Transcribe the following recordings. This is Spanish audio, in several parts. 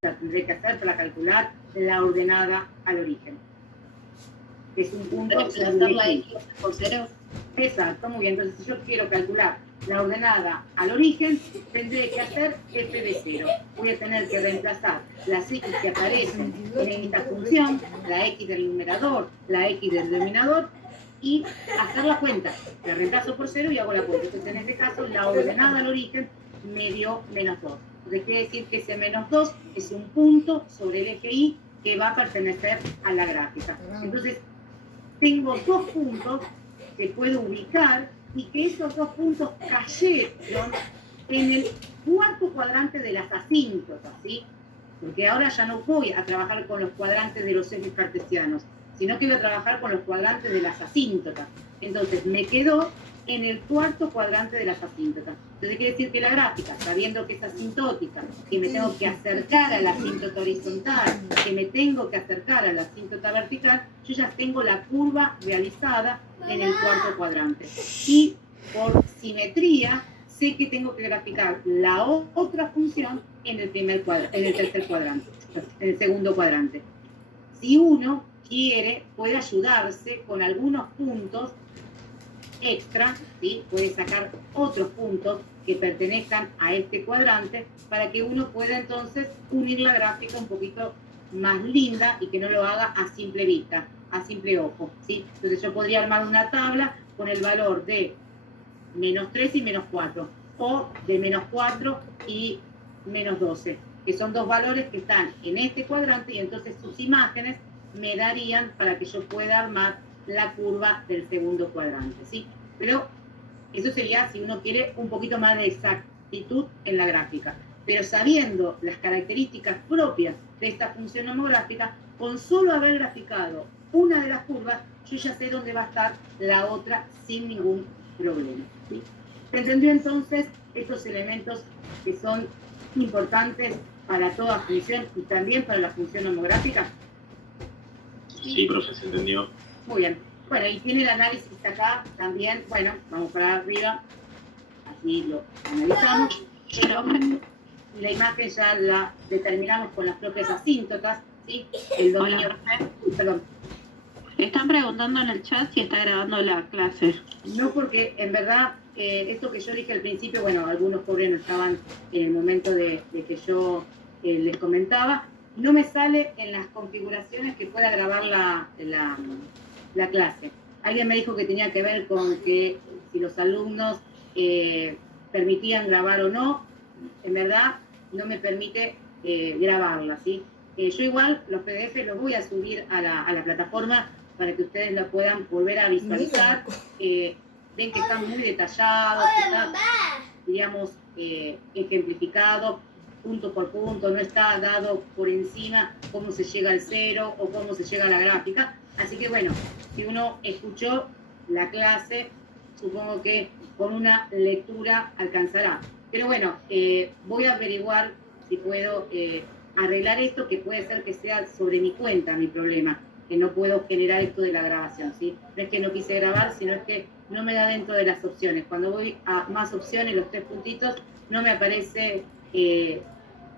tendré que hacer para calcular la ordenada al origen. Es un punto... Hacer la X por 0. Exacto, muy bien. Entonces, si yo quiero calcular la ordenada al origen, tendré que hacer f de 0. Voy a tener que reemplazar las x que aparecen en esta función, la x del numerador, la x del denominador, y hacer la cuenta. La reemplazo por 0 y hago la cuenta. Entonces, en este caso, la ordenada al origen me dio menos 2. Entonces, quiere decir que ese menos 2 es un punto sobre el eje Y que va a pertenecer a la gráfica. Entonces, tengo dos puntos que puedo ubicar y que esos dos puntos cayeron en el cuarto cuadrante de las asíntotas, ¿sí? Porque ahora ya no voy a trabajar con los cuadrantes de los ejes cartesianos, sino que voy a trabajar con los cuadrantes de las asíntotas. Entonces, me quedó en el cuarto cuadrante de las asíntotas. Entonces, quiere decir que la gráfica, sabiendo que es asintótica, que me tengo que acercar a la asíntota horizontal, que me tengo que acercar a la asíntota vertical, yo ya tengo la curva realizada en el cuarto cuadrante. Y por simetría, sé que tengo que graficar la otra función en el tercer cuadrante, en el segundo cuadrante. Si uno quiere, puede ayudarse con algunos puntos extra, ¿sí? Puede sacar otros puntos que pertenezcan a este cuadrante para que uno pueda entonces unir la gráfica un poquito más linda y que no lo haga a simple vista, a simple ojo, ¿sí? Entonces yo podría armar una tabla con el valor de menos 3 y menos 4, o de menos 4 y menos 12, que son dos valores que están en este cuadrante y entonces sus imágenes me darían para que yo pueda armar la curva del segundo cuadrante, ¿sí? Pero eso sería si uno quiere un poquito más de exactitud en la gráfica. Pero sabiendo las características propias de esta función homográfica, con solo haber graficado una de las curvas, yo ya sé dónde va a estar la otra sin ningún problema, ¿sí? ¿Se entendió entonces estos elementos que son importantes para toda función y también para la función homográfica? Sí, profe, se entendió. Muy bien. Bueno, y tiene el análisis acá también. Bueno, vamos para arriba. Así lo analizamos. Pero la imagen ya la determinamos con las propias asíntotas, ¿sí? El dominio... Perdón. Están preguntando en el chat si está grabando la clase. No, porque en verdad, esto que yo dije al principio, bueno, algunos pobres no estaban en el momento de que yo les comentaba, no me sale en las configuraciones que pueda grabar la clase. Alguien me dijo que tenía que ver con que si los alumnos permitían grabar o no. En verdad no me permite grabarla, ¿sí? Yo igual los PDF los voy a subir a la plataforma para que ustedes la puedan volver a visualizar. Ven que están muy detallados, que está, digamos, ejemplificado punto por punto, no está dado por encima cómo se llega al cero o cómo se llega a la gráfica. Así que bueno, si uno escuchó la clase, supongo que con una lectura alcanzará. Pero bueno, voy a averiguar si puedo arreglar esto, que puede ser que sea sobre mi cuenta mi problema, que no puedo generar esto de la grabación, ¿sí? No es que no quise grabar, sino es que no me da dentro de las opciones. Cuando voy a más opciones, los 3 puntitos, no me aparece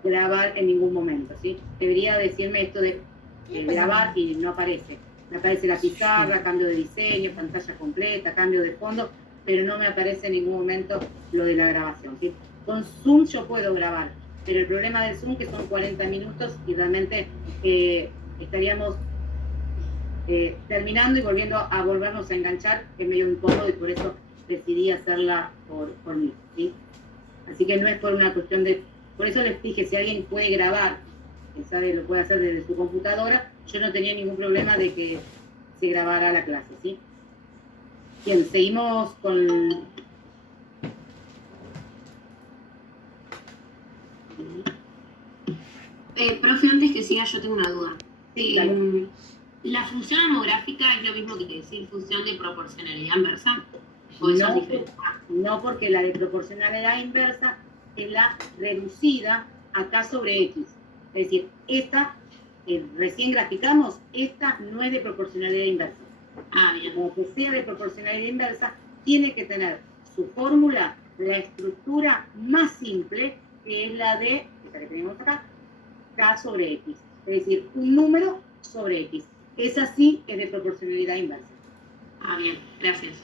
grabar en ningún momento, ¿sí? Debería decirme esto de grabar y no aparece. Me aparece la pizarra, cambio de diseño, pantalla completa, cambio de fondo, pero no me aparece en ningún momento lo de la grabación, ¿sí? Con Zoom yo puedo grabar, pero el problema del Zoom que son 40 minutos y realmente estaríamos terminando y volvernos a enganchar, que es medio incómodo y por eso decidí hacerla por mí, ¿sí? Así que no es por una cuestión de... Por eso les dije, si alguien puede grabar, que sabe, lo puede hacer desde su computadora, yo no tenía ningún problema de que se grabara la clase, ¿sí? Bien, seguimos con... Profe, antes que siga, yo tengo una duda. Sí, claro. ¿La función homográfica es lo mismo que decir función de proporcionalidad inversa? ¿O No, eso es diferente? No, porque la de proporcionalidad inversa es la reducida acá sobre X. Es decir, esta, recién graficamos, esta no es de proporcionalidad inversa. Ah, bien. Como que sea de proporcionalidad inversa, tiene que tener su fórmula, la estructura más simple, que es la de, esta que tenemos acá, K sobre X. Es decir, un número sobre X. Esa sí es de proporcionalidad inversa. Ah, bien, gracias.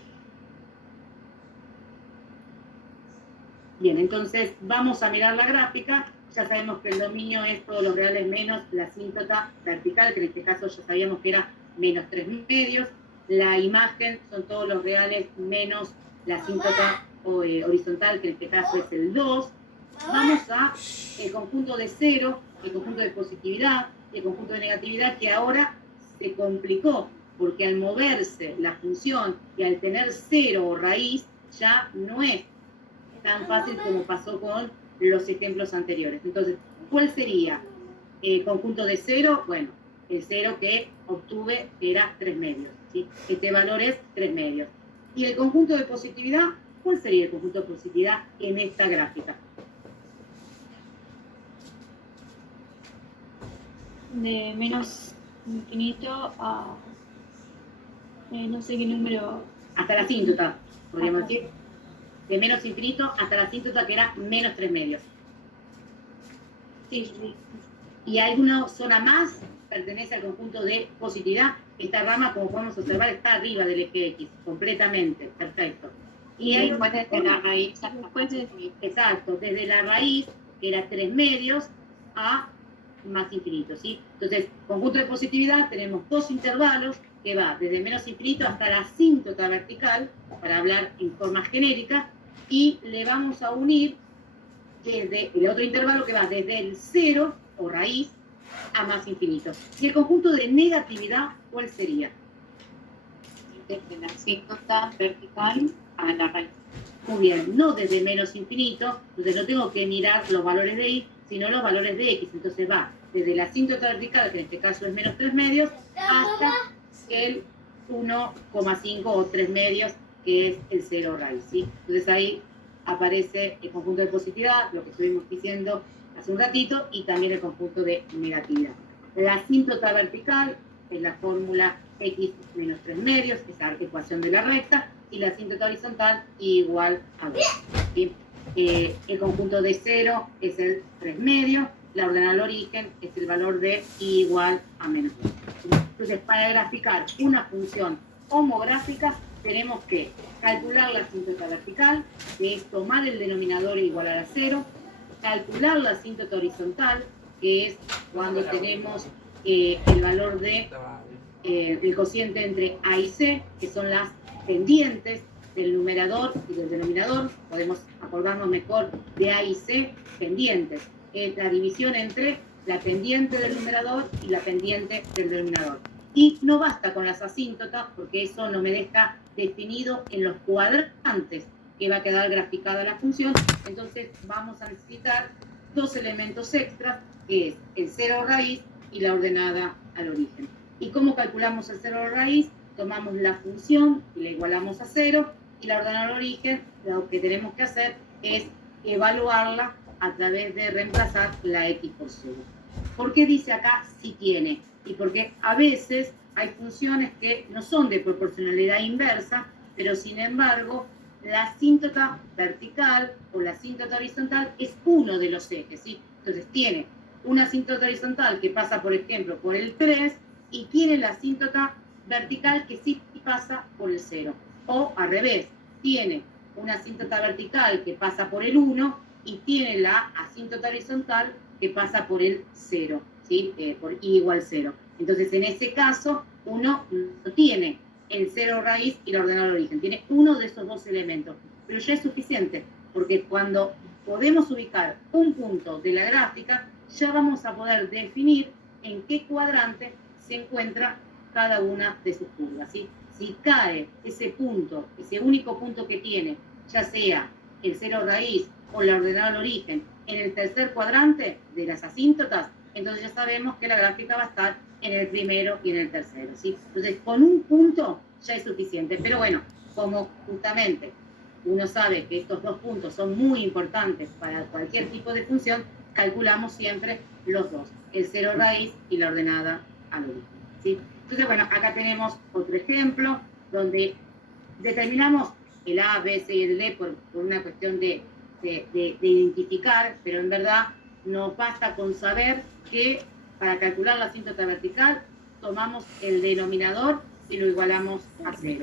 Bien, entonces vamos a mirar la gráfica. Ya sabemos que el dominio es todos los reales menos la asíntota vertical, que en este caso ya sabíamos que era menos 3 medios. La imagen son todos los reales menos la asíntota horizontal, que en este caso es el 2. Vamos a el conjunto de 0, el conjunto de positividad y el conjunto de negatividad, que ahora se complicó, porque al moverse la función y al tener 0 o raíz, ya no es tan fácil como pasó con los ejemplos anteriores. Entonces, ¿cuál sería el conjunto de 0? Bueno, el 0 que obtuve era 3 medios, ¿sí? Este valor es 3 medios. ¿Y el conjunto de positividad? ¿Cuál sería el conjunto de positividad en esta gráfica? De menos infinito a no sé qué número. Hasta la asíntota, podríamos decir. De menos infinito hasta la asíntota, que era menos 3 medios. Sí. ¿Y alguna zona más pertenece al conjunto de positividad? Esta rama, como podemos observar, está arriba del eje X, completamente. Perfecto. Y hay después de la raíz, exacto, desde la raíz, que era 3 medios, a más infinito, ¿sí? Entonces, conjunto de positividad, tenemos dos intervalos, que va desde menos infinito hasta la asíntota vertical, para hablar en forma genérica, y le vamos a unir desde el otro intervalo que va desde el 0 o raíz a más infinito. ¿Y el conjunto de negatividad cuál sería? Desde la asíntota vertical a la raíz. Muy bien, no desde menos infinito, entonces no tengo que mirar los valores de y, sino los valores de x. Entonces va desde la asíntota vertical, que en este caso es menos 3 medios, hasta el 1,5 o 3 medios, que es el 0 raíz, ¿sí? Entonces ahí aparece el conjunto de positividad, lo que estuvimos diciendo hace un ratito, y también el conjunto de negatividad. La asíntota vertical es la fórmula x menos 3 medios, esa ecuación de la recta, y la asíntota horizontal igual a 2. ¿Sí? El conjunto de 0 es el 3 medios, la ordenada al origen es el valor de y igual a menos 2. Entonces, para graficar una función homográfica, tenemos que calcular la asíntota vertical, que es tomar el denominador e igualar a 0, calcular la asíntota horizontal, que es cuando tenemos el valor de el cociente entre A y C, que son las pendientes del numerador y del denominador. Podemos acordarnos mejor de A y C, pendientes. Es la división entre la pendiente del numerador y la pendiente del denominador. Y no basta con las asíntotas, porque eso no me deja definido en los cuadrantes que va a quedar graficada la función. Entonces vamos a necesitar dos elementos extras, que es el 0 raíz y la ordenada al origen. ¿Y cómo calculamos el 0 raíz? Tomamos la función y la igualamos a 0, y la ordenada al origen, lo que tenemos que hacer es evaluarla a través de reemplazar la x por 0. ¿Por qué dice acá si tiene? Y porque a veces hay funciones que no son de proporcionalidad inversa, pero sin embargo la asíntota vertical o la asíntota horizontal es uno de los ejes, ¿sí? Entonces tiene una asíntota horizontal que pasa, por ejemplo, por el 3, y tiene la asíntota vertical que sí pasa por el 0. O al revés, tiene una asíntota vertical que pasa por el 1 y tiene la asíntota horizontal que pasa por el 0, ¿sí? Por i igual 0. Entonces, en ese caso, uno no tiene el 0 raíz y la ordenada al origen. Tiene uno de esos dos elementos. Pero ya es suficiente, porque cuando podemos ubicar un punto de la gráfica, ya vamos a poder definir en qué cuadrante se encuentra cada una de sus curvas, ¿sí? Si cae ese punto, ese único punto que tiene, ya sea el 0 raíz o la ordenada al origen, en el tercer cuadrante de las asíntotas, entonces ya sabemos que la gráfica va a estar en el primero y en el tercero, ¿sí? Entonces, con un punto ya es suficiente. Pero bueno, como justamente uno sabe que estos dos puntos son muy importantes para cualquier tipo de función, calculamos siempre los dos, el 0 raíz y la ordenada al origen, ¿sí? Entonces, bueno, acá tenemos otro ejemplo donde determinamos el A, B, C y el D por una cuestión de identificar, pero en verdad nos basta con saber que para calcular la asíntota vertical tomamos el denominador y lo igualamos a 0.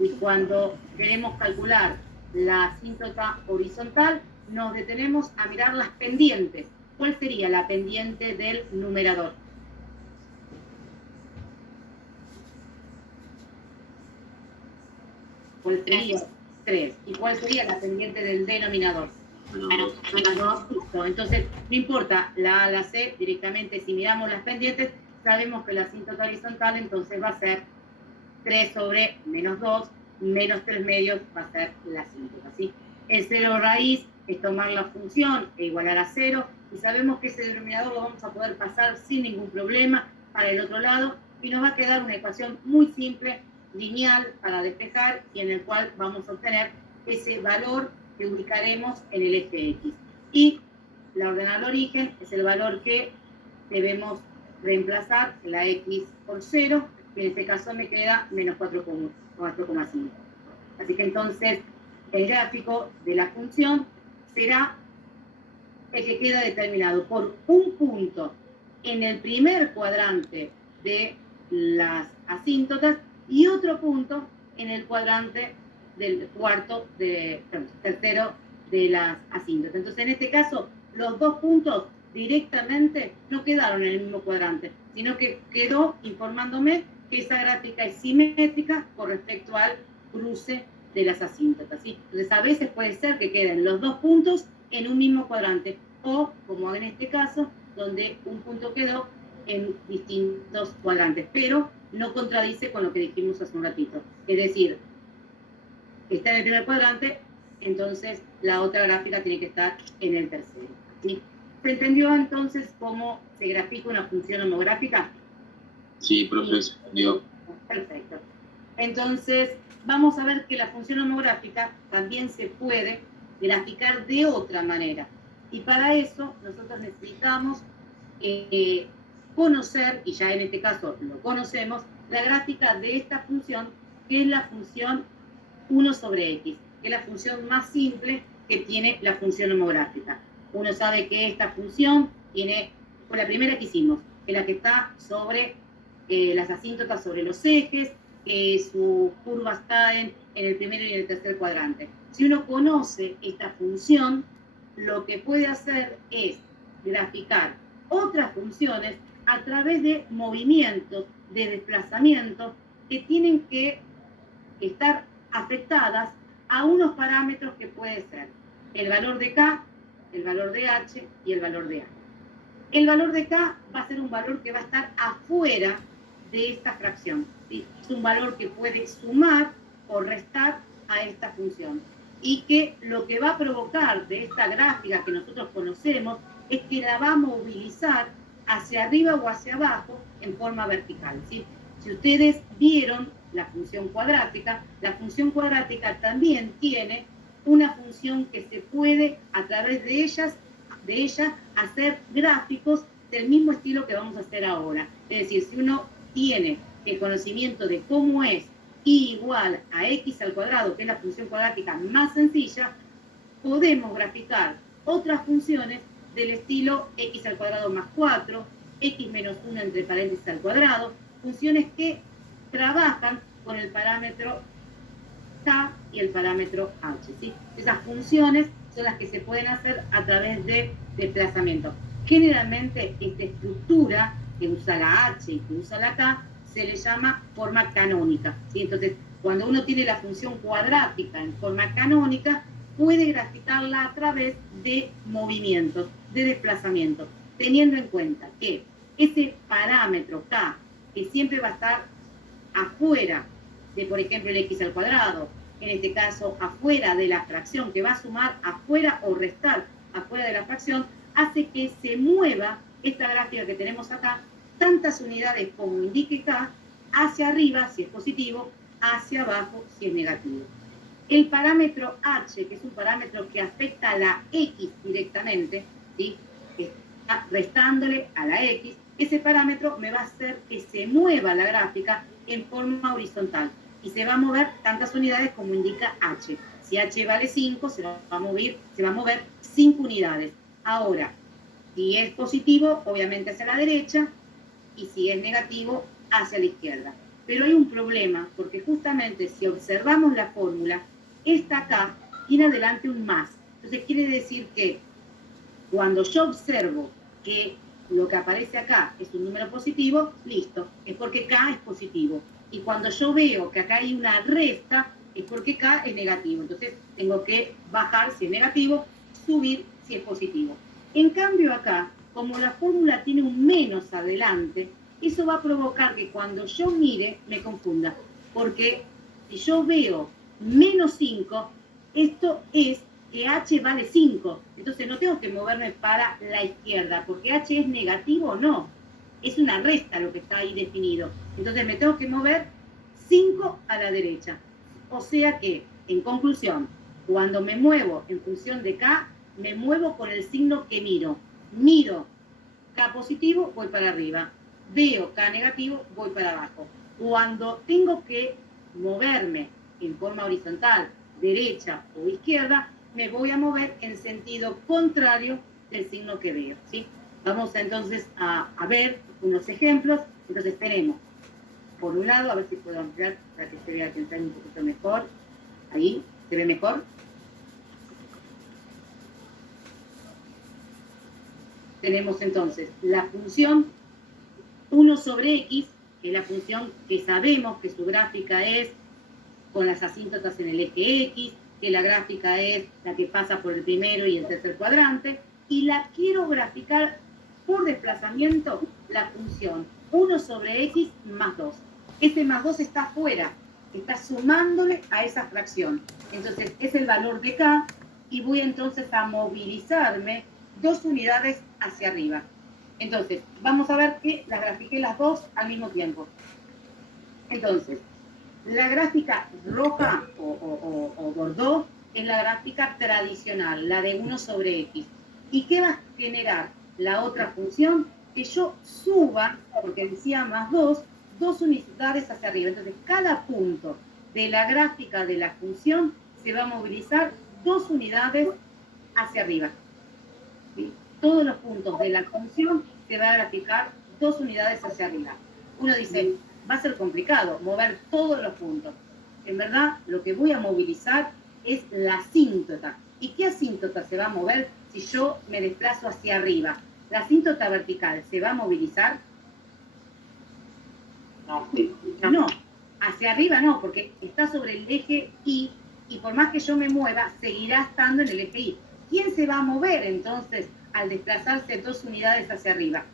Y cuando queremos calcular la asíntota horizontal, nos detenemos a mirar las pendientes. ¿Cuál sería la pendiente del numerador? ¿Cuál sería? 3. ¿Y cuál sería la pendiente del denominador? Listo. Entonces, no importa la A a la C, directamente si miramos las pendientes, sabemos que la asíntota horizontal entonces va a ser 3 sobre menos 2, menos 3 medios va a ser la asíntota, ¿sí? El 0 raíz es tomar la función e igualar a 0, y sabemos que ese denominador lo vamos a poder pasar sin ningún problema para el otro lado, y nos va a quedar una ecuación muy simple, lineal, para despejar, y en el cual vamos a obtener ese valor que ubicaremos en el eje X. Y la ordenada al origen es el valor que debemos reemplazar, la X por 0, que en este caso me queda menos 4,5. Así que entonces el gráfico de la función será el que queda determinado por un punto en el primer cuadrante de las asíntotas y otro punto en el cuadrante del tercero de las asíntotas. Entonces, en este caso, los dos puntos directamente no quedaron en el mismo cuadrante, sino que quedó informándome que esa gráfica es simétrica con respecto al cruce de las asíntotas, ¿sí? Entonces, a veces puede ser que queden los dos puntos en un mismo cuadrante, o, como en este caso, donde un punto quedó en distintos cuadrantes, pero no contradice con lo que dijimos hace un ratito. Es decir, está en el primer cuadrante, entonces la otra gráfica tiene que estar en el tercero, ¿sí? ¿Se entendió entonces cómo se grafica una función homográfica? Sí, profe, se entendió. Perfecto. Entonces, vamos a ver que la función homográfica también se puede graficar de otra manera. Y para eso nosotros necesitamos conocer, y ya en este caso lo conocemos, la gráfica de esta función, que es la función 1 sobre x, que es la función más simple que tiene la función homográfica. Uno sabe que esta función tiene, fue la primera que hicimos, que es la que está sobre las asíntotas sobre los ejes, que sus curvas caen en el primero y en el tercer cuadrante. Si uno conoce esta función, lo que puede hacer es graficar otras funciones a través de movimientos, de desplazamientos, que tienen que estar afectadas a unos parámetros que puede ser el valor de K, el valor de H y el valor de A. El valor de K va a ser un valor que va a estar afuera de esta fracción, ¿sí? Es un valor que puede sumar o restar a esta función, y que lo que va a provocar de esta gráfica que nosotros conocemos es que la va a movilizar hacia arriba o hacia abajo en forma vertical, ¿sí? Si ustedes vieron la función cuadrática también tiene una función que se puede, a través de ella, hacer gráficos del mismo estilo que vamos a hacer ahora. Es decir, si uno tiene el conocimiento de cómo es y igual a x al cuadrado, que es la función cuadrática más sencilla, podemos graficar otras funciones del estilo x al cuadrado más 4, x menos 1 entre paréntesis al cuadrado, funciones que trabajan con el parámetro k y el parámetro h, ¿sí? Esas funciones son las que se pueden hacer a través de desplazamiento. Generalmente esta estructura que usa la h y que usa la k se le llama forma canónica, ¿sí? Entonces, cuando uno tiene la función cuadrática en forma canónica, puede graficarla a través de movimientos, de desplazamiento, teniendo en cuenta que ese parámetro k, que siempre va a estar afuera de, por ejemplo, el x al cuadrado, en este caso afuera de la fracción, que va a sumar afuera o restar afuera de la fracción, hace que se mueva esta gráfica que tenemos acá, tantas unidades como indique k, hacia arriba si es positivo, hacia abajo si es negativo. El parámetro h, que es un parámetro que afecta a la x directamente, ¿sí? Que está restándole a la x, ese parámetro me va a hacer que se mueva la gráfica en forma horizontal y se va a mover tantas unidades como indica h. Si h vale 5, se va a mover 5 unidades. Ahora, Si es positivo, obviamente hacia la derecha, y si es negativo, hacia la izquierda. Pero hay un problema, porque justamente si observamos la fórmula, esta acá tiene adelante un más. Entonces quiere decir que cuando yo observo que lo que aparece acá es un número positivo, listo, es porque K es positivo. Y cuando yo veo que acá hay una resta, es porque K es negativo. Entonces tengo que bajar si es negativo, subir si es positivo. En cambio acá, como la fórmula tiene un menos adelante, eso va a provocar que cuando yo mire me confunda. Porque si yo veo menos 5, esto es que H vale 5. Entonces no tengo que moverme para la izquierda, porque H es negativo o no. Es una resta lo que está ahí definido. Entonces me tengo que mover 5 a la derecha. O sea que, en conclusión, cuando me muevo en función de K, me muevo con el signo que miro. Miro K positivo, voy para arriba. Veo K negativo, voy para abajo. Cuando tengo que moverme en forma horizontal, derecha o izquierda, me voy a mover en sentido contrario del signo que veo, ¿sí? Vamos entonces a ver unos ejemplos. Entonces tenemos, por un lado, a ver si puedo ampliar para que se vea que está un poquito mejor. Ahí, ¿se ve mejor? Tenemos entonces la función 1 sobre x, que es la función que sabemos que su gráfica es con las asíntotas en el eje x, que la gráfica es la que pasa por el primero y el tercer cuadrante, y la quiero graficar por desplazamiento, la función 1 sobre x más 2. Ese más 2 está afuera, está sumándole a esa fracción. Entonces es el valor de k, y voy entonces a movilizarme 2 unidades hacia arriba. Entonces, vamos a ver que las grafiqué las dos al mismo tiempo. Entonces, la gráfica roja o bordó es la gráfica tradicional, la de 1 sobre x. ¿Y qué va a generar la otra función? Que yo suba, porque decía más 2 unidades hacia arriba. Entonces, cada punto de la gráfica de la función se va a movilizar 2 unidades hacia arriba. ¿Sí? Todos los puntos de la función se va a graficar 2 unidades hacia arriba. Uno dice, va a ser complicado mover todos los puntos. En verdad, lo que voy a movilizar es la asíntota. ¿Y qué asíntota se va a mover si yo me desplazo hacia arriba? ¿La asíntota vertical se va a movilizar? No, hacia arriba no, porque está sobre el eje Y, y por más que yo me mueva, seguirá estando en el eje Y. ¿Quién se va a mover entonces al desplazarse 2 unidades hacia arriba?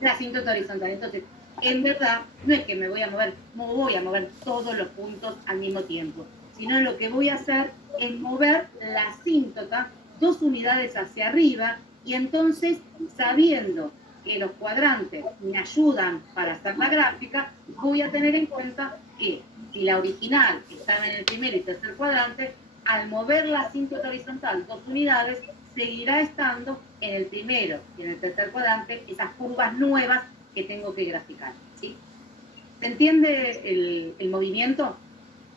La asíntota horizontal. Entonces, en verdad, no es que me voy a mover todos los puntos al mismo tiempo, sino lo que voy a hacer es mover la asíntota 2 unidades hacia arriba, y entonces, sabiendo que los cuadrantes me ayudan para hacer la gráfica, voy a tener en cuenta que si la original estaba en el primer y tercer cuadrante, al mover la asíntota horizontal 2 unidades, seguirá estando en el primero y en el tercer cuadrante esas curvas nuevas que tengo que graficar, ¿sí? ¿Se entiende el movimiento?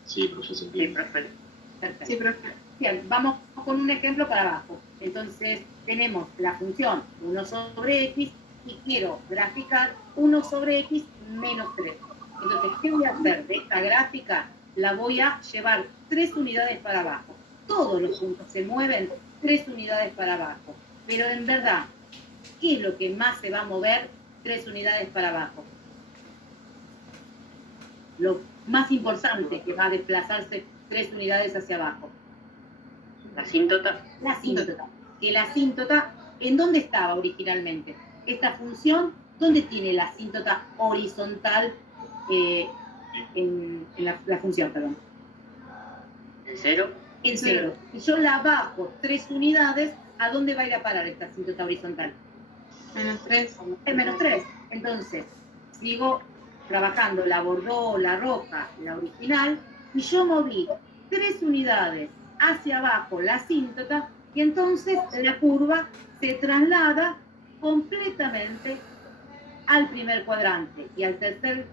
Sí, profe, se entiende. Perfecto. Sí, profe. Bien, vamos con un ejemplo para abajo. Entonces, tenemos la función 1 sobre x y quiero graficar 1 sobre x menos 3. Entonces, ¿qué voy a hacer? De esta gráfica la voy a llevar 3 unidades para abajo. Todos los puntos se mueven 3 unidades para abajo. Pero en verdad, ¿qué es lo que más se va a mover 3 unidades para abajo? Lo más importante que va a desplazarse 3 unidades hacia abajo. ¿La asíntota? La asíntota. Que la asíntota, ¿en dónde estaba originalmente? Esta función, ¿dónde tiene la asíntota horizontal en la función, perdón? ¿En 0? En 0. Si yo la bajo 3 unidades, ¿a dónde va a ir a parar esta asíntota horizontal? Menos 3. En menos 3. Entonces, sigo trabajando la bordó, la roja, la original, y yo moví 3 unidades hacia abajo la asíntota, y entonces la curva se traslada completamente al primer cuadrante y al tercer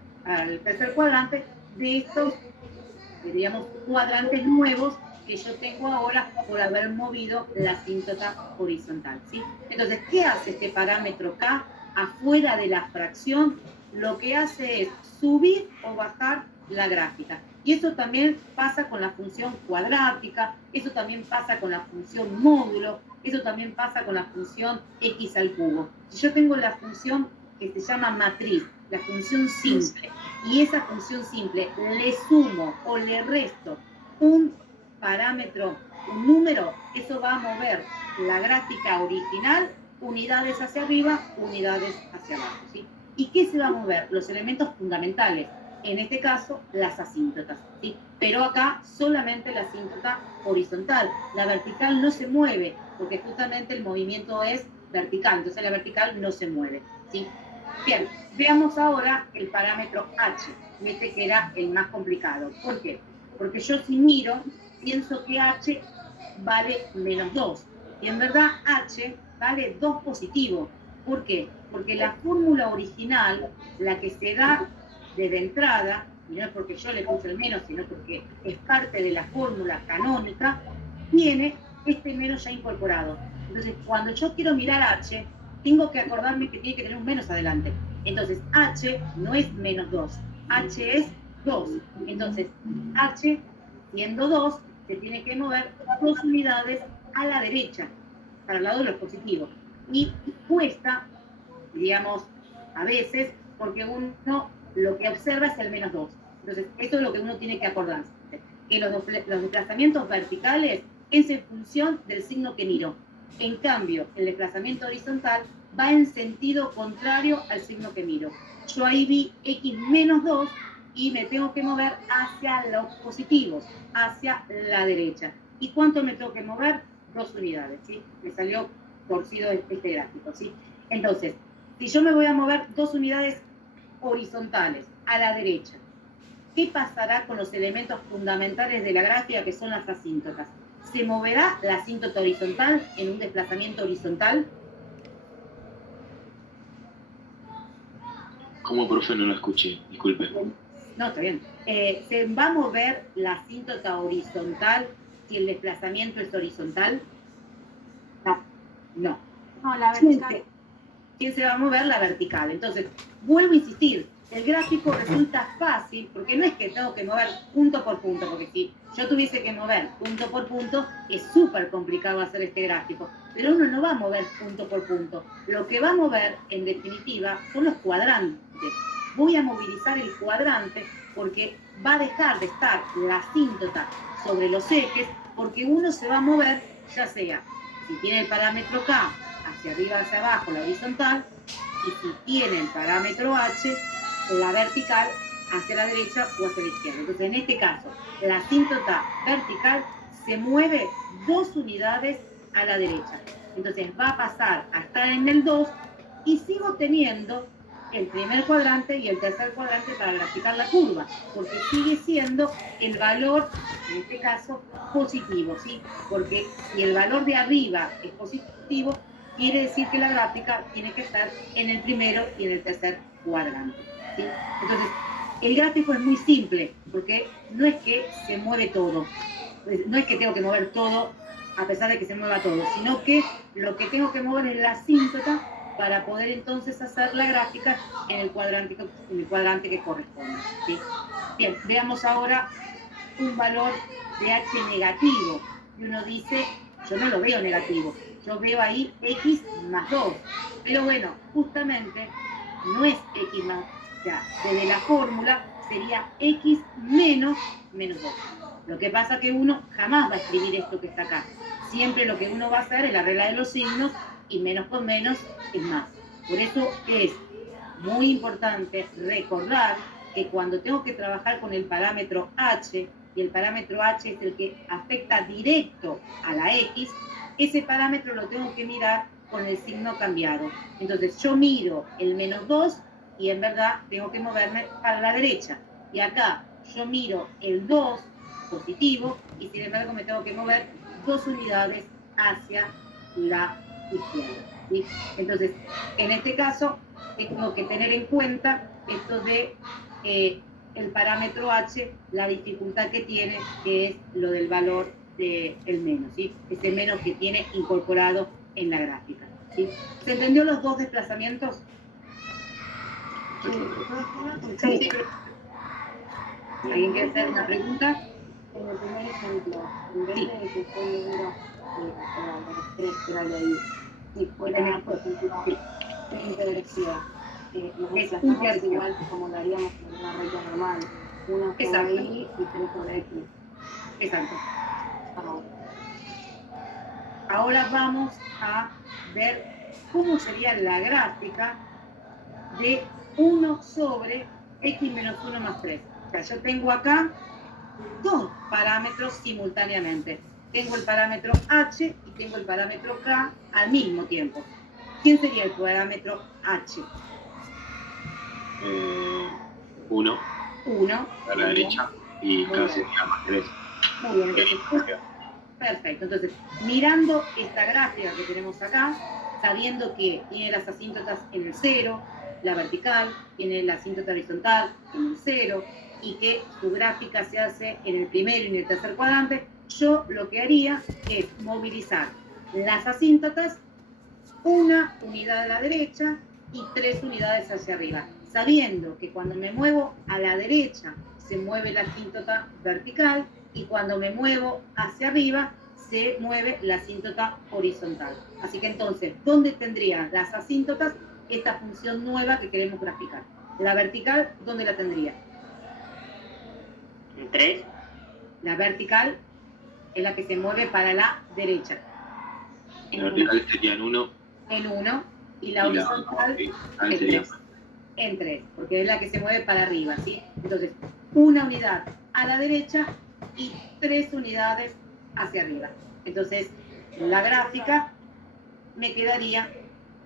cuadrante de estos, diríamos, cuadrantes nuevos que yo tengo ahora por haber movido la asíntota horizontal, ¿sí? Entonces, ¿qué hace este parámetro K afuera de la fracción? Lo que hace es subir o bajar la gráfica. Y eso también pasa con la función cuadrática, eso también pasa con la función módulo, eso también pasa con la función x al cubo. Si yo tengo la función que se llama matriz, la función simple, y esa función simple le sumo o le resto un parámetro, un número, eso va a mover la gráfica original, unidades hacia arriba, unidades hacia abajo, ¿sí? ¿Y qué se va a mover? Los elementos fundamentales, en este caso, las asíntotas, ¿sí? Pero acá solamente la asíntota horizontal. La vertical no se mueve, porque justamente el movimiento es vertical, entonces la vertical no se mueve, ¿sí? Bien, veamos ahora el parámetro H, que era el más complicado. ¿Por qué? Porque yo si miro, pienso que H vale menos 2, y en verdad H vale 2 positivo. ¿Por qué? Porque la fórmula original, la que se da desde entrada, y no es porque yo le puse el menos, sino porque es parte de la fórmula canónica, tiene este menos ya incorporado. Entonces, cuando yo quiero mirar H, tengo que acordarme que tiene que tener un menos adelante. Entonces, H no es menos 2, H es 2. Entonces, H, siendo 2, se tiene que mover 2 unidades a la derecha, para el lado de los positivos. Y cuesta, digamos, a veces, porque uno lo que observa es el menos 2. Entonces, esto es lo que uno tiene que acordarse. Que los desplazamientos verticales es en función del signo que miro. En cambio, el desplazamiento horizontal va en sentido contrario al signo que miro. Yo ahí vi x menos 2 y me tengo que mover hacia los positivos, hacia la derecha. ¿Y cuánto me tengo que mover? 2 unidades, ¿sí? Me salió torcido este gráfico, ¿sí? Entonces, si yo me voy a mover 2 unidades horizontales a la derecha, ¿qué pasará con los elementos fundamentales de la gráfica que son las asíntotas? ¿Se moverá la asíntota horizontal en un desplazamiento horizontal? ¿Cómo, profe? No lo escuché, disculpe. No, está bien. ¿Se va a mover la asíntota horizontal si el desplazamiento es horizontal? No. No, la vertical. ¿Quién se va a mover? La vertical. Entonces, vuelvo a insistir, el gráfico resulta fácil, porque no es que tengo que mover punto por punto, porque si yo tuviese que mover punto por punto, es súper complicado hacer este gráfico, pero uno no va a mover punto por punto. Lo que va a mover, en definitiva, son los cuadrantes. Voy a movilizar el cuadrante porque va a dejar de estar la asíntota sobre los ejes, porque uno se va a mover, ya sea, si tiene el parámetro K, hacia arriba, hacia abajo, la horizontal, y si tiene el parámetro H, la vertical, hacia la derecha o hacia la izquierda. Entonces, en este caso, la asíntota vertical se mueve 2 unidades a la derecha. Entonces, va a pasar a estar en el 2 y sigo teniendo el primer cuadrante y el tercer cuadrante para graficar la curva, porque sigue siendo el valor, en este caso, positivo, ¿sí? Porque si el valor de arriba es positivo, quiere decir que la gráfica tiene que estar en el primero y en el tercer cuadrante, ¿sí? Entonces, el gráfico es muy simple, porque no es que se mueve todo, no es que tengo que mover todo a pesar de que se mueva todo, sino que lo que tengo que mover es la asíntota para poder entonces hacer la gráfica en el cuadrante que corresponde, ¿sí? Bien, veamos ahora un valor de H negativo, y uno dice, yo no lo veo negativo, yo veo ahí X más 2, pero bueno, justamente no es X más, o sea, desde la fórmula sería X menos 2. Lo que pasa que uno jamás va a escribir esto que está acá. Siempre lo que uno va a hacer es la regla de los signos, y menos con menos es más. Por eso es muy importante recordar que cuando tengo que trabajar con el parámetro H, y el parámetro H es el que afecta directo a la X, ese parámetro lo tengo que mirar con el signo cambiado. Entonces yo miro el menos 2 y en verdad tengo que moverme para la derecha. Y acá yo miro el 2 positivo y sin embargo me tengo que mover 2 unidades hacia la izquierda, ¿sí? Entonces, en este caso, tengo que tener en cuenta esto de el parámetro H, la dificultad que tiene, que es lo del valor el menos, ¿sí? Ese menos que tiene incorporado en la gráfica, ¿sí? ¿Se entendió los dos desplazamientos? Sí. ¿Alguien quiere hacer una pregunta? En el primer ejemplo, en vez de que fue el 1, los 3 que era ahí, si fuera, por ejemplo, interdirección, los desplazamos igual que como lo haríamos en una recta normal, 1 sobre I y 3 sobre X. Exacto. Ahora vamos a ver cómo sería la gráfica de 1 sobre X menos 1 más 3. O sea, yo tengo acá dos parámetros simultáneamente. Tengo el parámetro H y tengo el parámetro K al mismo tiempo. ¿Quién sería el parámetro H? 1 1. a la derecha y K sería más 3. Muy bien, entonces, perfecto. Entonces, mirando esta gráfica que tenemos acá, sabiendo que tiene las asíntotas en el 0, la vertical, tiene la asíntota horizontal en el 0, y que su gráfica se hace en el primero y en el tercer cuadrante, yo lo que haría es movilizar las asíntotas, una unidad a la derecha y 3 unidades hacia arriba, sabiendo que cuando me muevo a la derecha se mueve la asíntota vertical y cuando me muevo hacia arriba se mueve la asíntota horizontal. Así que entonces, ¿dónde tendrían las asíntotas esta función nueva que queremos graficar? La vertical, ¿dónde la tendría? En 3. La vertical es la que se mueve para la derecha. La vertical sería en 1 En 1 y la horizontal en 3. En 3, porque es la que se mueve para arriba, ¿sí? Entonces, una unidad a la derecha y 3 unidades hacia arriba. Entonces, la gráfica me quedaría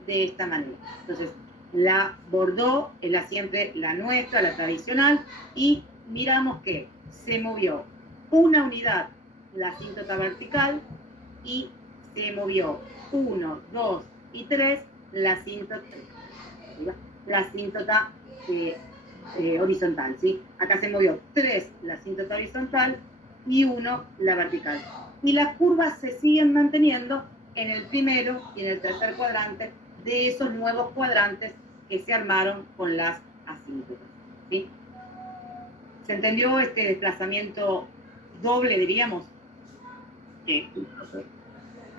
de esta manera. Entonces, la Bordeaux es siempre la nuestra, la tradicional, y miramos que se movió una unidad la asíntota vertical y se movió 1, 2 y 3 la asíntota horizontal, ¿sí? Acá se movió 3 la asíntota horizontal y 1 la vertical. Y las curvas se siguen manteniendo en el primero y en el tercer cuadrante de esos nuevos cuadrantes que se armaron con las asíntotas, ¿sí? ¿Se entendió este desplazamiento doble, diríamos? Sí.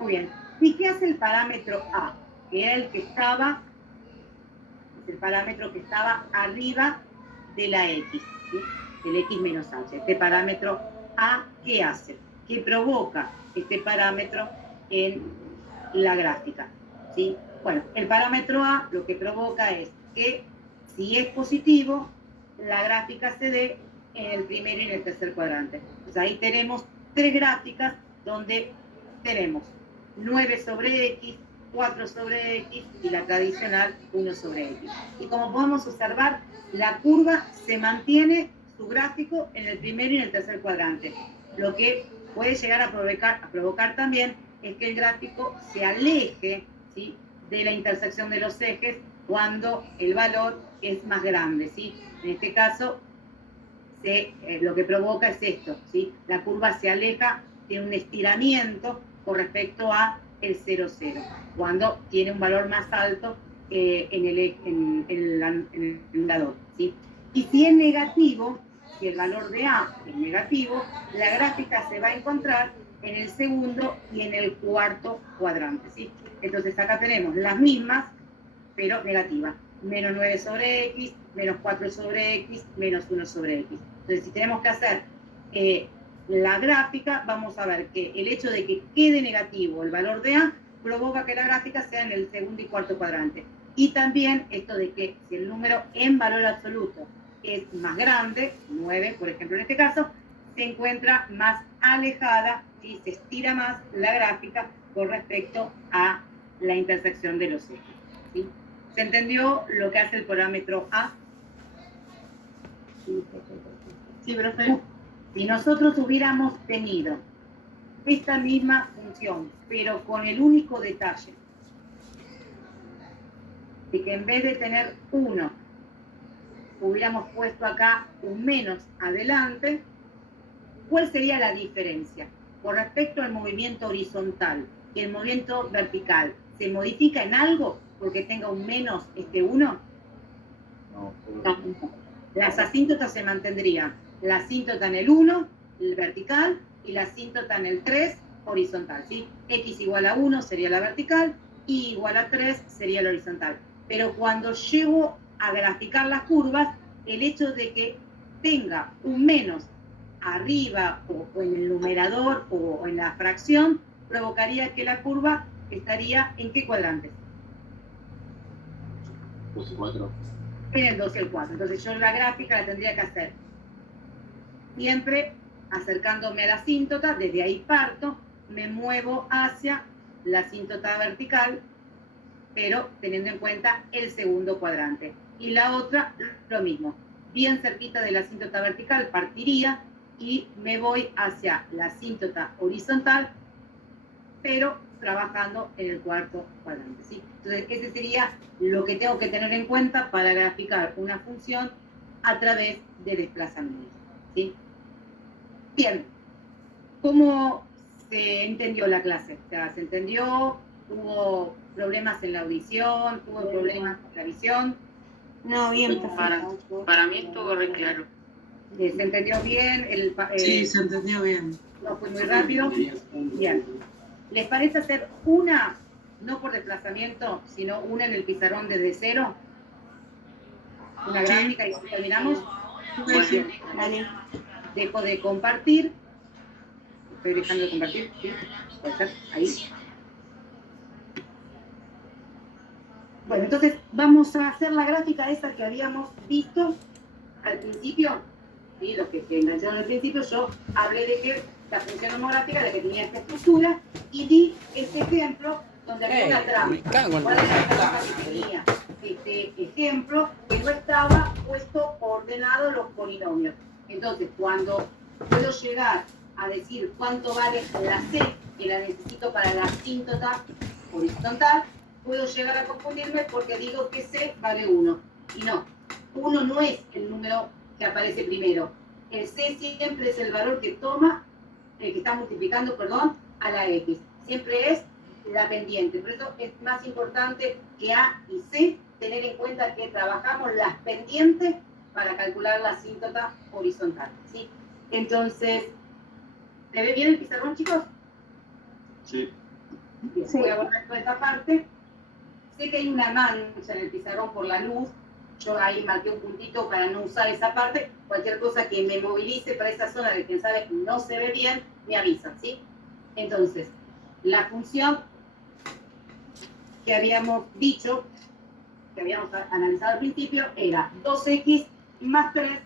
Muy bien. ¿Y qué hace el parámetro A? Que era el parámetro que estaba arriba de la X, ¿sí? El X menos H. Este parámetro A, ¿qué hace? ¿Qué provoca este parámetro en la gráfica? ¿Sí? Bueno, el parámetro A lo que provoca es que si es positivo, la gráfica se dé en el primero y en el tercer cuadrante. Pues ahí tenemos 3 gráficas donde tenemos 9 sobre X, 4 sobre X y la tradicional 1 sobre X. Y como podemos observar, la curva se mantiene su gráfico en el primero y en el tercer cuadrante. Lo que puede llegar a provocar también es que el gráfico se aleje, ¿sí?, de la intersección de los ejes cuando el valor es más grande, ¿sí? En este caso, lo que provoca es esto, ¿sí? La curva se aleja, tiene un estiramiento con respecto a el 0, 0, cuando tiene un valor más alto en el angulador, ¿sí? Y si es negativo, si el valor de A es negativo, la gráfica se va a encontrar en el segundo y en el cuarto cuadrante, ¿sí? Entonces acá tenemos las mismas, pero negativas. Menos 9 sobre X, menos 4 sobre X, menos 1 sobre X. Entonces, si tenemos que hacer la gráfica, vamos a ver que el hecho de que quede negativo el valor de A provoca que la gráfica sea en el segundo y cuarto cuadrante. Y también esto de que si el número en valor absoluto es más grande, 9, por ejemplo, en este caso, se encuentra más alejada y se estira más la gráfica con respecto a la intersección de los ejes, ¿sí? ¿Se entendió lo que hace el parámetro A? Sí, profe. Si nosotros hubiéramos tenido esta misma función, pero con el único detalle de que en vez de tener 1, hubiéramos puesto acá un menos adelante, ¿cuál sería la diferencia? con respecto al movimiento horizontal y el movimiento vertical, ¿se modifica en algo porque tenga un menos este 1? No. Las asíntotas se mantendrían. La asíntota en el 1, el vertical, y la asíntota en el 3, horizontal, ¿sí? X igual a 1 sería la vertical, Y igual a 3 sería la horizontal. Pero cuando llego a graficar las curvas, el hecho de que tenga un menos arriba o en el numerador o en la fracción, provocaría que la curva estaría ¿en qué cuadrantes? 2 y 4. En el 2 y el 4. Entonces yo la gráfica la tendría que hacer siempre acercándome a la asíntota, desde ahí parto, me muevo hacia la asíntota vertical, pero teniendo en cuenta el segundo cuadrante. Y la otra, lo mismo, bien cerquita de la asíntota vertical partiría y me voy hacia la asíntota horizontal, pero trabajando en el cuarto cuadrante, ¿sí? Entonces, ese sería lo que tengo que tener en cuenta para graficar una función a través de desplazamiento, ¿sí? Bien, ¿cómo se entendió la clase? O sea, ¿se entendió? ¿Hubo problemas en la audición? ¿Hubo problemas en la visión? No, bien, Para mí estuvo re claro. ¿Se entendió bien? Sí, se entendió bien. No fue muy rápido. Bien. ¿Les parece hacer una, no por desplazamiento, sino una en el pizarrón desde cero? Una gráfica y terminamos. Sí. Dale. Dejo de compartir. Estoy dejando de compartir. ¿Sí? Puede ser. Ahí. Bueno, entonces vamos a hacer la gráfica esa que habíamos visto al principio. ¿Sí? Los que se engancharon al principio, yo hablé de que la función homográfica, de que tenía esta estructura, y di este ejemplo donde había una trampa. ¿Cuál era la trampa que tenía este ejemplo? Que no estaba puesto ordenado los polinomios. Entonces, cuando puedo llegar a decir cuánto vale la C, que la necesito para la asíntota horizontal, puedo llegar a confundirme porque digo que C vale 1. Y no, 1 no es el número que aparece primero. El C siempre es el valor que toma, que está multiplicando, perdón, a la X. Siempre es la pendiente. Por eso es más importante que A y C tener en cuenta que trabajamos las pendientes para calcular la asíntota horizontal, ¿sí? Entonces, ¿se ve bien el pizarrón, chicos? Sí. Bien, voy a borrar toda esta parte. Sé que hay una mancha en el pizarrón por la luz. Yo ahí marqué un puntito para no usar esa parte. Cualquier cosa que me movilice para esa zona de quien sabe no se ve bien, me avisan, ¿sí? Entonces, la función que habíamos dicho, que habíamos analizado al principio, era 2x más 3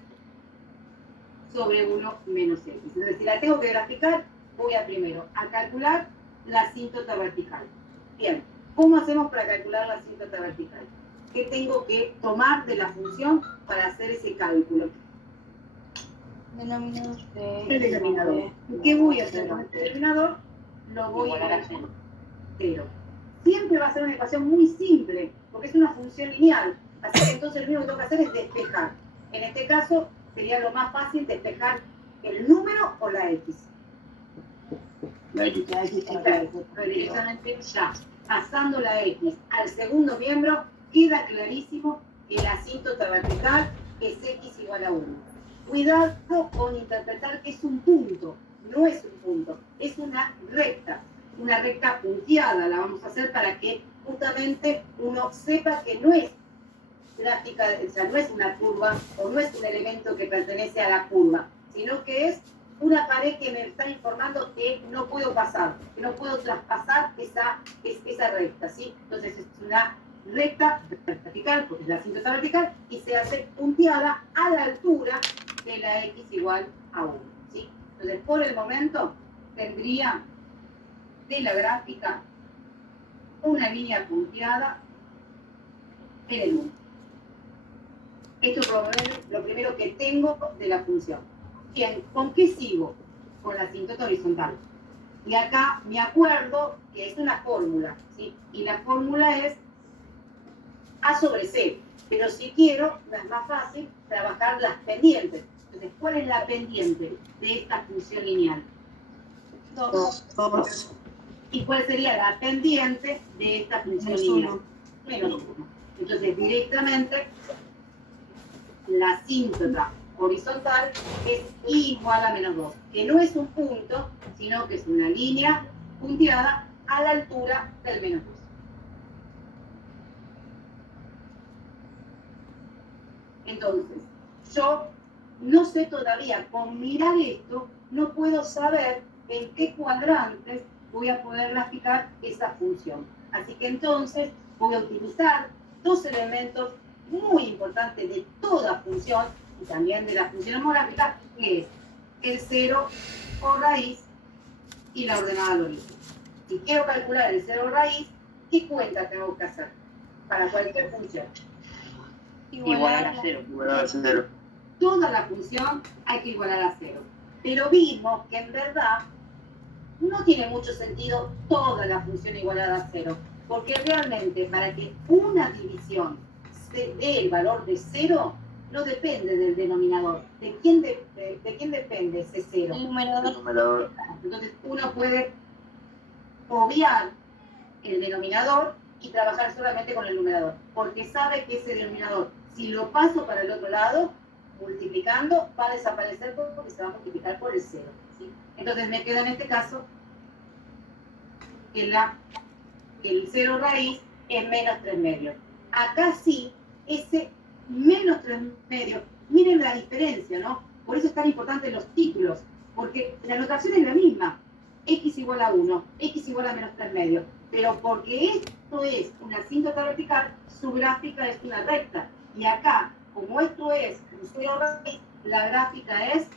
sobre 1 menos x. Entonces, si la tengo que graficar, voy a primero a calcular la asíntota vertical. Bien, ¿cómo hacemos para calcular la asíntota vertical? ¿Qué tengo que tomar de la función para hacer ese cálculo? Denominador El denominador. ¿Qué voy a hacer con este denominador? Lo voy a hacer 0. Siempre va a ser una ecuación muy simple, porque es una función lineal. Así que entonces lo único que tengo que hacer es despejar. En este caso sería lo más fácil despejar el número o la X. La X. Pero directamente ya, pasando la X al segundo miembro, queda clarísimo que la asíntota vertical es X igual a 1. Cuidado con interpretar que es un punto. No es un punto, es una recta punteada. La vamos a hacer para que justamente uno sepa que no es gráfica, o sea, no es una curva o no es un elemento que pertenece a la curva, sino que es una pared que me está informando que no puedo pasar, que no puedo traspasar esa recta, ¿sí? Entonces es una recta vertical, porque es la asíntota vertical, y se hace punteada a la altura de la X igual a 1, ¿sí? Entonces, por el momento, tendría de la gráfica una línea punteada en el 1. Esto es lo primero que tengo de la función. Bien, ¿con qué sigo? Con la asíntota horizontal. Y acá me acuerdo que es una fórmula, ¿sí? Y la fórmula es A sobre C. Pero si quiero, es más fácil trabajar las pendientes. Entonces, ¿cuál es la pendiente de esta función lineal? 2. 2. ¿Y cuál sería la pendiente de esta función lineal? Menos 1. Entonces, directamente, la asíntota horizontal es igual a menos 2, que no es un punto, sino que es una línea punteada a la altura del menos 2. Entonces, yo no sé todavía, con mirar esto, no puedo saber en qué cuadrantes voy a poder graficar esa función. Así que entonces voy a utilizar dos elementos muy importantes de toda función y también de la función homográfica, que es el cero o raíz y la ordenada al origen. Si quiero calcular el cero o raíz, ¿qué cuenta tengo que hacer para cualquier función? Igual a 0. Igual a 0. Toda la función hay que igualar a 0. Pero vimos que en verdad no tiene mucho sentido toda la función igualada a 0, porque realmente para que una división se dé el valor de 0, no depende del denominador. ¿De quién depende ese 0? El numerador. El numerador. Entonces uno puede obviar el denominador y trabajar solamente con el numerador, porque sabe que ese denominador, si lo paso para el otro lado, multiplicando, va a desaparecer porque se va a multiplicar por el 0. ¿Sí? Entonces me queda en este caso que el 0 raíz es menos 3 medios. Acá sí, ese menos 3 medios, miren la diferencia, ¿no? Por eso es tan importante los títulos, porque la notación es la misma. X igual a 1, X igual a menos 3 medios. Pero porque esto es una asíntota vertical, su gráfica es una recta. Y acá, como esto es un 0 raíz, la gráfica es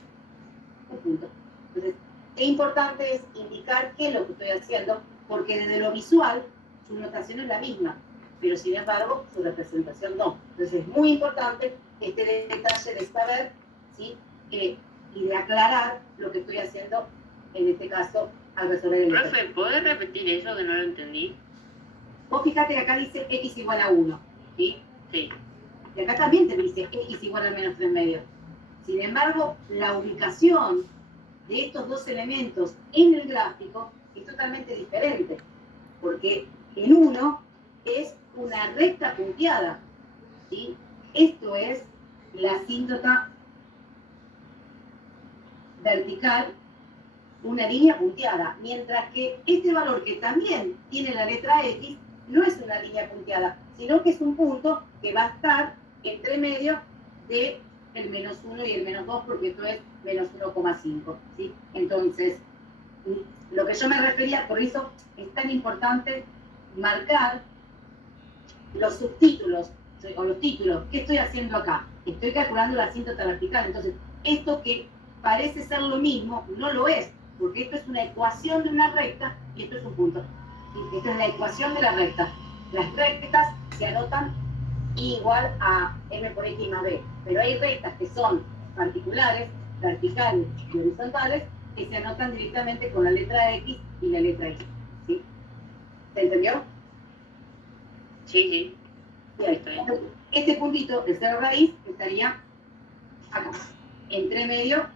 un punto. Entonces, qué importante es indicar qué es lo que estoy haciendo, porque desde lo visual, su notación es la misma, pero sin embargo, su representación no. Entonces, es muy importante este detalle de saber, ¿sí? Y de aclarar lo que estoy haciendo, en este caso, al resolver el Profe, ¿podés repetir eso que no lo entendí? Vos fíjate que acá dice X igual a 1, ¿sí? Sí. Y acá también te dice X igual a menos 3 medios. Sin embargo, la ubicación de estos dos elementos en el gráfico es totalmente diferente, porque en uno es una recta punteada, ¿sí? Esto es la asíntota vertical, una línea punteada, mientras que este valor que también tiene la letra X no es una línea punteada, sino que es un punto que va a estar entre medio de el menos 1 y el menos 2, porque esto es menos 1,5, ¿sí? Entonces, lo que yo me refería, por eso es tan importante marcar los subtítulos o los títulos. ¿Qué estoy haciendo acá? Estoy calculando la asíntota vertical. Entonces, esto que parece ser lo mismo, no lo es, porque esto es una ecuación de una recta y esto es un punto. ¿Sí? Esto es la ecuación de la recta. Las rectas se anotan igual a m por x más b, pero hay rectas que son particulares, verticales y horizontales, que se anotan directamente con la letra X y la letra Y. ¿Sí? ¿Se entendió? Sí, sí. Bien. Este puntito, el cero raíz, estaría acá. Entre medio,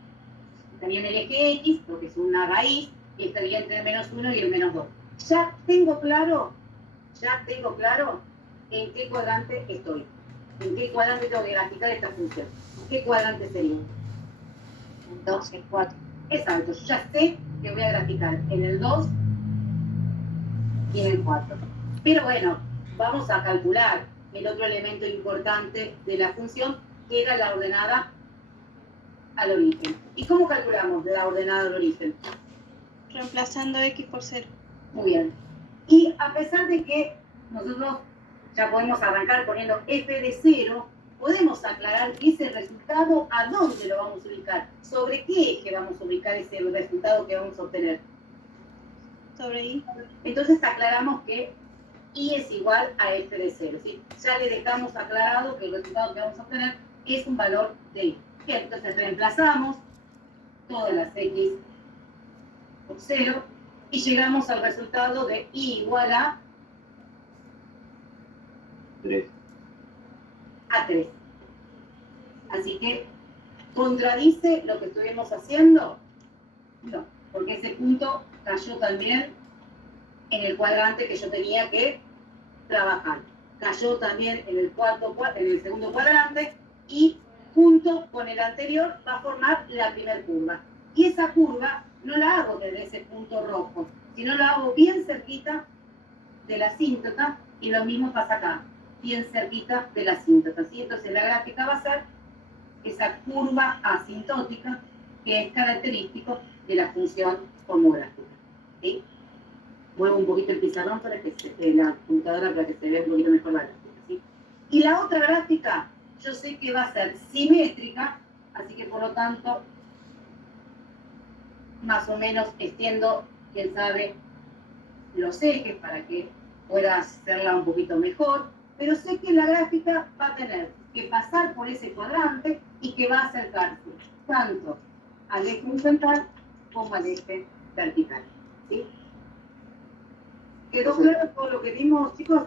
estaría en el eje X, porque es una raíz, y estaría entre el menos 1 y el menos 2. Ya tengo claro en qué cuadrante estoy. En qué cuadrante tengo que graficar esta función. ¿Qué cuadrante sería? 2, el 4. Exacto, yo ya sé que voy a graficar en el 2 y en el 4. Pero bueno, vamos a calcular el otro elemento importante de la función, que era la ordenada al origen. ¿Y cómo calculamos la ordenada al origen? Reemplazando X por 0. Muy bien. Y a pesar de que nosotros ya podemos arrancar poniendo f de 0, podemos aclarar que ese resultado, ¿a dónde lo vamos a ubicar? ¿Sobre qué eje vamos a ubicar ese resultado que vamos a obtener? Sobre Y. Entonces aclaramos que Y es igual a f de 0, ¿sí? Ya le dejamos aclarado que el resultado que vamos a obtener es un valor de Y. Bien, entonces reemplazamos todas las X por 0 y llegamos al resultado de Y igual a 3. 3. Así que, ¿contradice lo que estuvimos haciendo? No, porque ese punto cayó también en el cuadrante que yo tenía que trabajar. Cayó también en el segundo cuadrante y junto con el anterior va a formar la primera curva. Y esa curva no la hago desde ese punto rojo, sino la hago bien cerquita de la asíntota y lo mismo pasa acá, bien cerquita de la asíntota, ¿sí? Entonces la gráfica va a ser esa curva asintótica que es característico de la función homográfica, ¿sí? Muevo un poquito el pizarrón para que la computadora para que se vea un poquito mejor la gráfica, ¿sí? Y la otra gráfica, yo sé que va a ser simétrica, así que por lo tanto, más o menos extiendo, quién sabe, los ejes para que pueda hacerla un poquito mejor, pero sé que la gráfica va a tener que pasar por ese cuadrante y que va a acercarse tanto al eje horizontal como al eje vertical, ¿sí? ¿Quedó claro todo lo que vimos, chicos?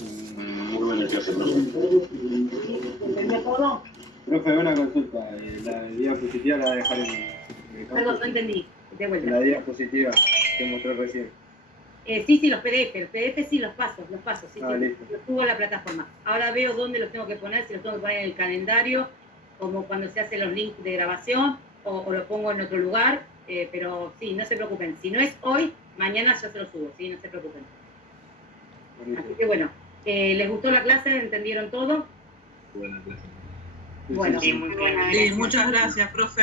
Muy buena clase, profe. ¿Entendió todo? Profe, una consulta. La diapositiva la voy a dejar en el Perdón, no entendí. De vuelta. La diapositiva que mostró recién. Sí, los PDF sí, los pasos, sí, Listo. los subo a la plataforma. Ahora veo dónde los tengo que poner, si los tengo que poner en el calendario, como cuando se hacen los links de grabación, o lo pongo en otro lugar, pero sí, no se preocupen. Si no es hoy, mañana ya se los subo, sí, no se preocupen. Buenísimo. Así que bueno, ¿les gustó la clase? ¿Entendieron todo? Buena clase. Bueno, Sí, muy buena. Sí, muchas gracias, profe.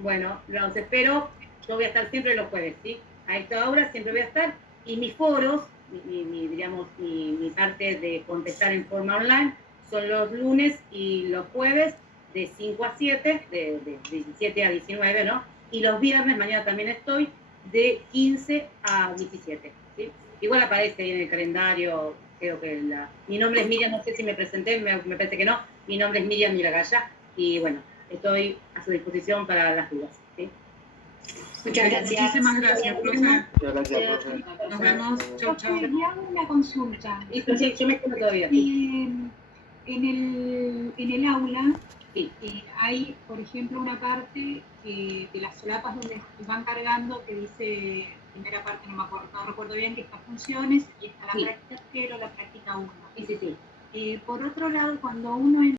bueno, los espero. Yo voy a estar siempre los jueves, ¿sí? A esta hora siempre voy a estar. Y mis foros, mi parte de contestar en forma online, son los lunes y los jueves de 5 a 7, de 17 a 19, ¿no? Y los viernes, mañana también estoy, de 15 a 17, ¿sí? Igual aparece ahí en el calendario, creo que mi nombre es Miriam, no sé si me presenté, me parece que no. Mi nombre es Miriam Miragaya y bueno, estoy a su disposición para las dudas, ¿sí? Muchas gracias. Muchísimas gracias, profe. Muchas gracias, profe. Nos vemos. Chau, chau. Le hago una consulta. Sí, yo me quedo todavía. ¿Sí? En el aula Sí. hay, por ejemplo, una parte de las solapas donde van cargando que dice, primera parte no recuerdo bien, que estas funciones, y está la Sí. práctica 0, la práctica 1. Sí. Por otro lado, cuando uno